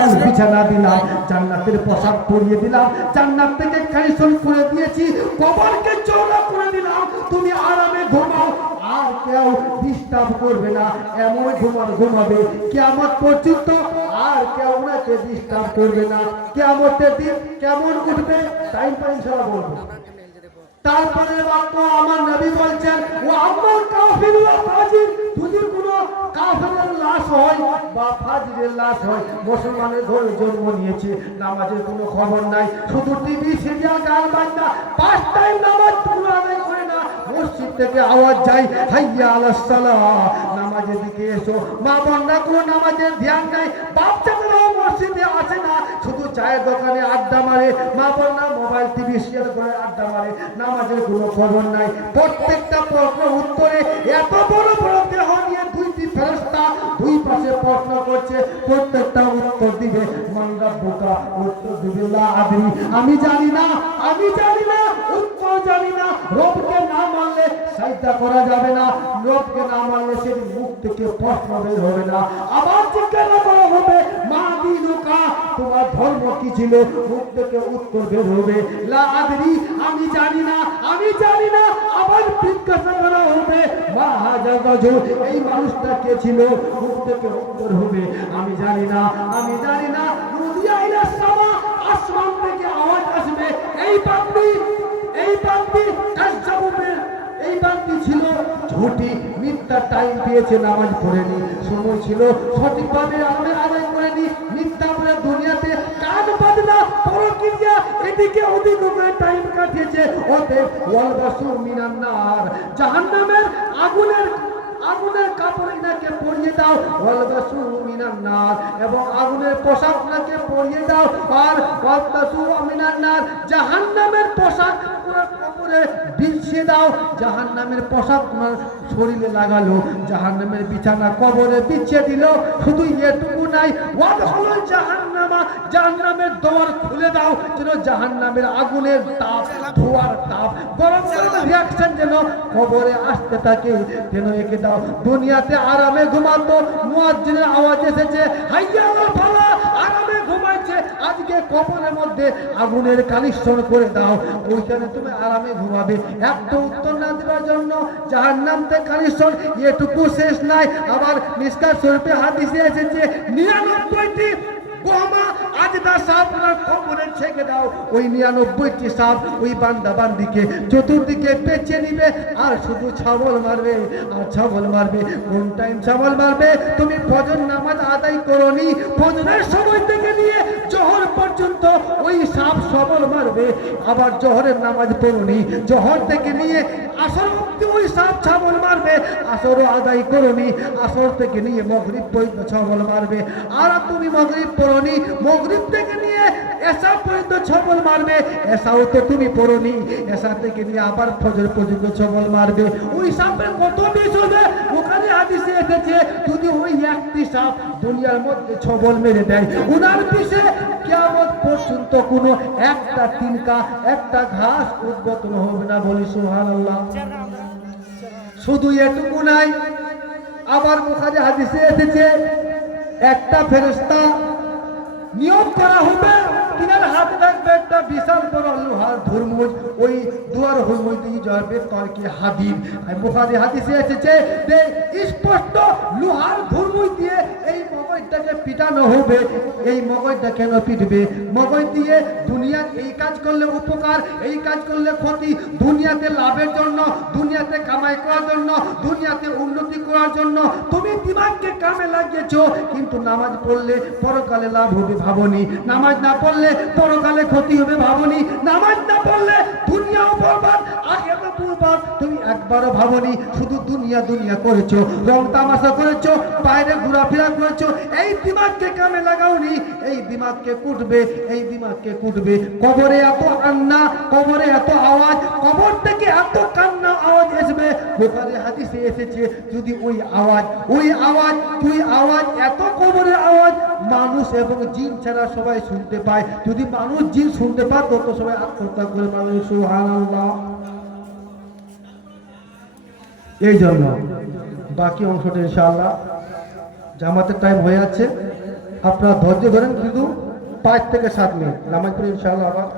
Special বিছানা দিলাম, জান্নাতের পোশাক পরিয়ে দিলাম, জান্নাত থেকে কালেকশন করে দিয়েছি, কবরকে চওড়া করে দিলাম, তুমি আরামে ঘুমাও, আর কেউ ডিস্টার্ব করবে না, এমন ঘুমাবে কিয়ামত পর্যন্ত, আর কেউ ওনাকে ডিস্টার্ব করবে না। কিয়ামতের দিন কেমন উঠবে টাইম পাই ইনশাআল্লাহ বলবো। তারপরে বাক্য আমার নবী বলছেন, ও আমার কাফির ওয়া ফাজির, যদি কোনো কাফেরের লাশ হয় বা ফাজিরের লাশ হয়, মুসলমানের ঘরে জন্ম নিয়েছে, নামাজের কোনো খবর নাই, শুধু টিভি সিরিয়াল গান বাজনা, 5 টাইম নামাজ পুরো আদায় করে না, মসজিদ থেকে আওয়াজ যায় হাইয়া আলাস সালাহ, নামাজের দিকে এসো, মা বোনরা কোনো নামাজের ধ্যান নাই, বাচ্চাদেরও মসজিদে আসে না, শুধু চায়ের দোকানে আড্ডা মারে, মা বোনরা মোবাইল টিভি সিরিয়াল করে আড্ডা মারে, নামাজের কোনো খবর নাই। প্রত্যেকটা প্রশ্ন উত্তরে এত বড় বড় দেহ নিয়ে 2টি ফেরেশতা 2 পাশে প্রশ্ন করছে, প্রত্যেকটা উত্তর দিবে মান রাব্বুকা, উত্তর দিবে লা আদরি, আমি জানি না, আমি জানি না, উত্তর জানি না। রবকে না মানলে সাজদা করা যাবে না, রবকে না মানলে সেদিন মুখ থেকে প্রশ্ন বের হবে না, আবার জিজ্ঞাসা করা হবে মা দিনুকা, তোমার ধর্ম কি ছিল, মুখ থেকে উত্তর বের হবে লা আদরি, আমি জানি না, আমি জানি না, আবার জিজ্ঞাসা করা হবে মা হাজা রাজুল, এই মানুষটা কে ছিল, মুখ থেকে উত্তর হবে আমি জানি না, আমি জানি না। নুদিয়া ইলা সামা, আসমান থেকে আওয়াজ আসবে, এই বান্দি কাজ্জাবুবে, এই বান্দি ছিল ঝুটি, মিথ্যা টাইম পেয়েছে, নামাজ পড়েনি, সময় ছিল সঠিকভাবে আমরা আদায় করেনি, মিথ্যা বলে দুনিয়াতে কান বাজনা পরকিয়া এদিকে ওদিকে করে টাইম কাটিয়েছে। ওতে ওয়াল বাসু মিনান নার, জাহান্নামের আগুনের কাপড় ইনাকে পরিয়ে দাও, ওয়াল বাসু মিনান নার, এবং আগুনের পোশাক নাকে পরিয়ে দাও, আর ওয়াল বাসু মিনান নার, জাহান্নামের পোশাক কাপড়ে বিছিয়ে দাও, জাহান্নামের পোশাক তোমার শরীরে লাগালো, জাহান্নামের বিছানা কবরে বিছিয়ে দিল, শুধু এটুকু নাই, ওয়াদ হলো জাহান্নামা, জাহান্নামের দর খুলে দাও, যেন জাহান্নামের আগুনের তাপ, ধোঁয়ার তাপ, গরম গরম রিয়াকশন যেন কবরে আসতে থাকে, যেন একে দাও। দুনিয়াতে আরামে ঘুমাতো, মুয়াজ্জিনের আওয়াজ এসেছে হাইয়া আলাল ফালাহ, আরামে ঘুমাইছে, আজকে কবরের মধ্যে আগুনের কানেকশন করে দাও, ওইখানে তুমি আরামে ঘুমাবে। একটা উত্তর না দেওয়ার জন্য জাহান্নাম থেকে কানেকশন, এটুকু শেষ নাই, আবার মিসকাত শরীফে হাদিসে এসেছে 99টি গোহমা আজদা সাপ ওনার কবরে ছেঁকে দাও, ওই 99টি সাপ ওই বান্দা বান্দিকে চতুর্দিকে পেঁচে নিবে, আর শুধু ছাবল মারবে, আর ছাবল মারবে। কোন টাইম ছাবল মারবে, তুমি ফজর নামাজ আদায় করোনি, ফজরের সময় থেকে নিয়ে জোহর পর্যন্ত ওই সাপ সবল মারবে, আবার জোহরের নামাজ পড়োনি, জোহর থেকে নিয়ে আসর অবধি ওই সাপ ছাবল মারবে, আসরও আদায় করোনি, আসর থেকে নিয়ে মাগরিব পর্যন্ত ছাবল মারবে, আর তুমি মাগরিব পড়োনি, মাগরিব থেকে নিয়ে এশা পর্যন্ত ছাবল মারবে, এশাও তো তুমি পড়োনি, এশা থেকে নিয়ে আবার ফজর পর্যন্ত ছাবল মারবে। ওই সাপের কত বিষ হবে, ওখানে হাদিসে এসেছে যদি ওই একটি সাপ দুনিয়ার মধ্যে ছবল মেরে দেয়, ওনার বিষে কিয়ামত পর্যন্ত কোনো একটা তিনকা, একটা ঘাস উদ্গত হবে না, বলি সুবহানাল্লাহ। শুধু এটুকু নাই, আবার বুখারী হাদিসে এসেছে একটা ফেরেশতা নিয়োগ করা হবে, তিনার হাতে থাকবে একটা বিশাল বড় লোহার ধর্মুজ, ওই দুয়ার হইমই দিয়ে যাবে তর্কে হাদিদ। বুখারী হাদিসে এসেছে যে স্পষ্ট লোহার ধর্মুজ দিয়ে এই মগজটাকে পিটানো হবে। এই মগজটা কেন পিটবে? মগজ দিয়ে দুনিয়া এই কাজ করলে উপকার, এই কাজ করলে ক্ষতি, দুনিয়াতে লাভের জন্য, দুনিয়াতে কামাই করার জন্য, দুনিয়াতে উন্নতি করার জন্য তুমি দিমাগকে কামে লাগিয়েছো, কিন্তু নামাজ পড়লে পরকালে লাভ হবে ভাবনি, নামাজ না পড়লে পরকালে ক্ষতি হবে ভাবনি, নামাজ না পড়লে দুনিয়াও বরবাদ আখিরাতও বরবাদ, তুমি একবারও ভাবনি, শুধু দুনিয়া দুনিয়া করেছো, রং তামাশা করেছো, বাইরে ঘোরাফেরা করেছো, এই দিমাগকে কামে লাগাওনি, এই দিমাগকে কুটবে, এই দিমাগকে কুটবে। কবরে এত কান্না, কবরে এত আওয়াজ, কবর থেকে এত কান্না আওয়াজ আসবে। বুখারী হাদিসে এসেছে যদি ওই আওয়াজ এত কবরের আওয়াজ মানুষ এবং জিন ছাড়া সবাই শুনতে পায়, যদি মানুষ জিন শুনতে পায় তত সবাই আত্মহত্যা করে পাবে। সুবহানাল্লাহ। এই জন্য বাকি অংশটা ইনশাআল্লাহ জামাতের টাইম হয়ে যাচ্ছে, আপনারা ধৈর্য ধরেন, কিন্তু 5 থেকে 7 মিনিট নামাজ পড়ে ইনশাআল্লাহ আবার